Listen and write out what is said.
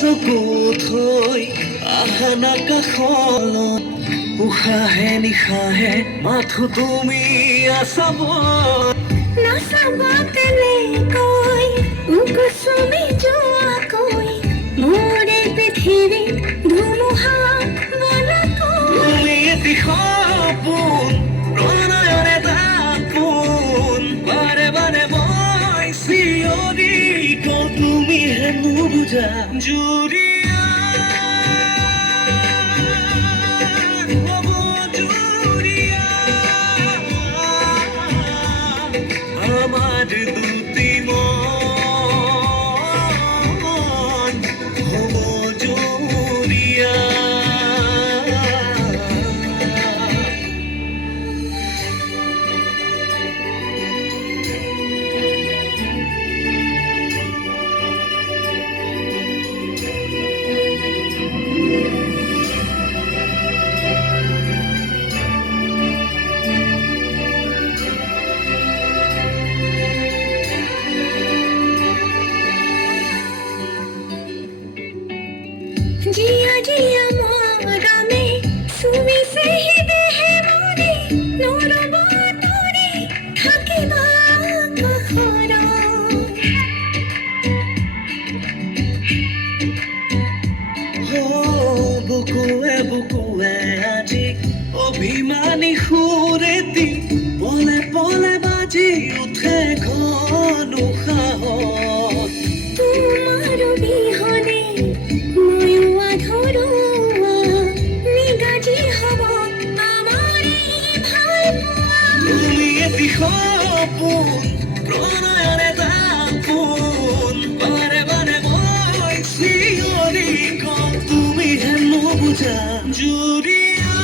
চকুত হৈ আহানা কাষলত উশাহে নিশাহে মাথো তুমি আছাবত নাচাবা তেনেকৈ কুচুমি যোৱাকৈ মোৰে পৃথিৱী ধুমুহা বলাকৈ তুমি এটি সপোন প্ৰণয়ৰে দাপোন বাৰে বাৰে মই চিঞৰি কওঁ তুমিহে নুবুজা জুৰিয়া হ'ব জুৰিয়া আমার দুটি মন হব জুরিয়া जिया जिया मोरमे सुमी से ही देहे मोरे नोरबा तोरे থাকিবা কাষৰত বুকুৱে বুকুৱে আজি অভিমানী সুৰেতি পলে পলে বাজি উঠে ঘন উশাহত তোমাৰ বিহনে ময়ো আধৰুৱা নিগাজি হ'ব আমাৰ এই ভালপোৱা তুমি এটি সপোন প্ৰণয়ৰে দাপোন বাৰে বাৰে মই চিঞৰি কওঁ তুমিহে নুবুজা জুৰিয়া